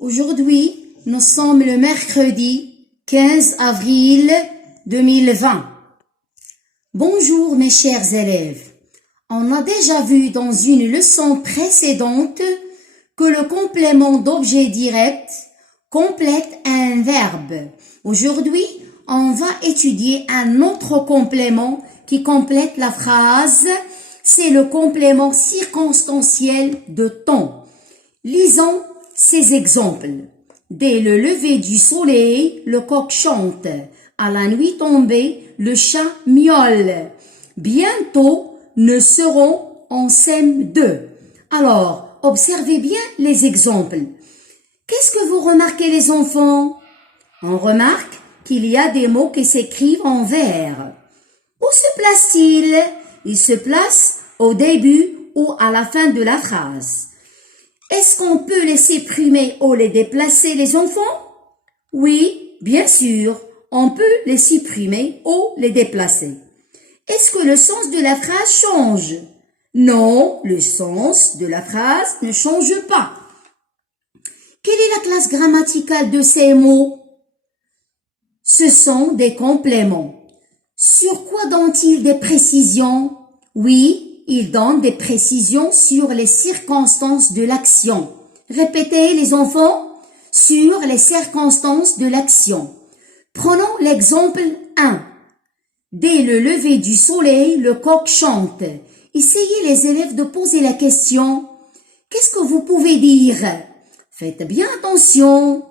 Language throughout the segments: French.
Aujourd'hui, nous sommes le mercredi 15 avril 2020. Bonjour mes chers élèves. On a déjà vu dans une leçon précédente que le complément d'objet direct complète un verbe. Aujourd'hui, on va étudier un autre complément qui complète la phrase. C'est le complément circonstanciel de temps. Lisons ces exemples. Dès le lever du soleil, le coq chante. À la nuit tombée, le chat miaule. Bientôt, nous serons en CM2. Alors, observez bien les exemples. Qu'est-ce que vous remarquez les enfants? On remarque qu'il y a des mots qui s'écrivent en vers. Où se place-t-il? Il se place au début ou à la fin de la phrase. Est-ce qu'on peut les supprimer ou les déplacer les enfants? Oui, bien sûr, on peut les supprimer ou les déplacer. Est-ce que le sens de la phrase change? Non, le sens de la phrase ne change pas. Quelle est la classe grammaticale de ces mots? Ce sont des compléments. Sur quoi donnent-ils des précisions? Oui, ils donnent des précisions sur les circonstances de l'action. Répétez les enfants, sur les circonstances de l'action. Prenons l'exemple 1. Dès le lever du soleil, le coq chante. Essayez les élèves de poser la question. Qu'est-ce que vous pouvez dire? Faites bien attention.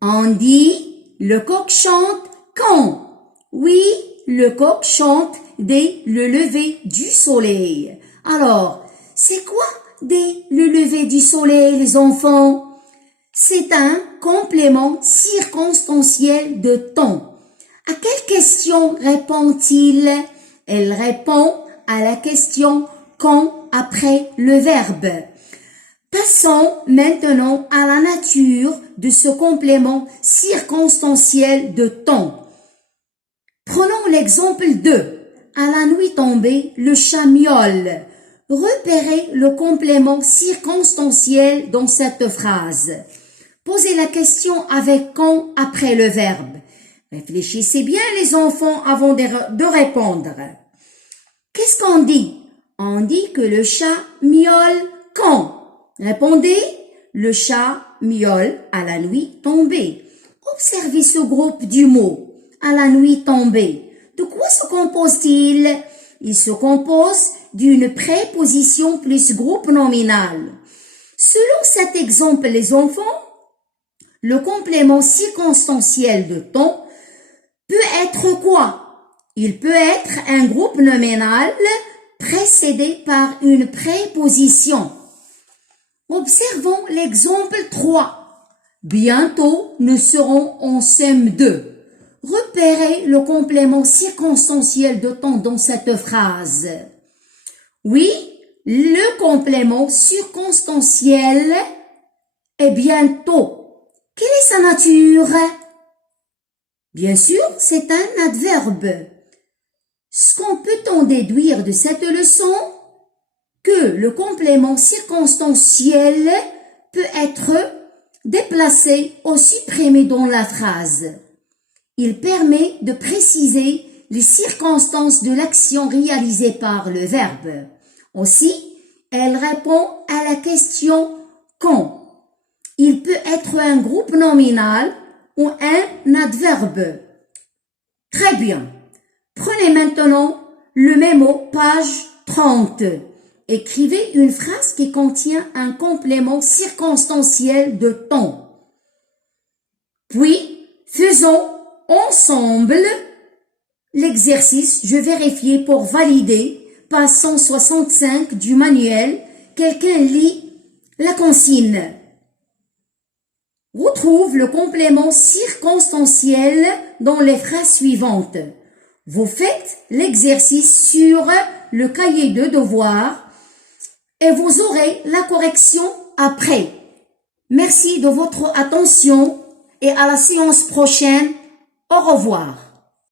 On dit, le coq chante quand? Oui, le coq chante dès le lever du soleil. Alors, c'est quoi dès le lever du soleil, les enfants? C'est un complément circonstanciel de temps. À quelle question répond-il? Elle répond à la question quand après le verbe. Passons maintenant à la nature de ce complément circonstanciel de temps. Prenons l'exemple 2. À la nuit tombée, le chat miaule. Repérez le complément circonstanciel dans cette phrase. Posez la question avec quand après le verbe. Réfléchissez bien les enfants avant de répondre. Qu'est-ce qu'on dit? On dit que le chat miaule quand? Répondez, le chat miaule à la nuit tombée. Observez ce groupe du mot, à la nuit tombée. De quoi se compose-t-il? Il se compose d'une préposition plus groupe nominal. Selon cet exemple, les enfants, le complément circonstanciel de temps peut être quoi? Il peut être un groupe nominal précédé par une préposition. Observons l'exemple 3. Bientôt, nous serons en CM2. Repérez le complément circonstanciel de temps dans cette phrase. Oui, le complément circonstanciel est bientôt. Quelle est sa nature? Bien sûr, c'est un adverbe. Ce qu'on peut en déduire de cette leçon? Que le complément circonstanciel peut être déplacé ou supprimé dans la phrase. Il permet de préciser les circonstances de l'action réalisée par le verbe. Aussi, elle répond à la question quand. Il peut être un groupe nominal ou un adverbe. Très bien. Prenez maintenant le mémo page 30. Écrivez une phrase qui contient un complément circonstanciel de temps. Puis, faisons ensemble l'exercice. Je vérifie pour valider. Page 165 du manuel. Quelqu'un lit la consigne. Retrouve le complément circonstanciel dans les phrases suivantes. Vous faites l'exercice sur le cahier de devoirs et vous aurez la correction après. Merci de votre attention et à la séance prochaine. Au revoir.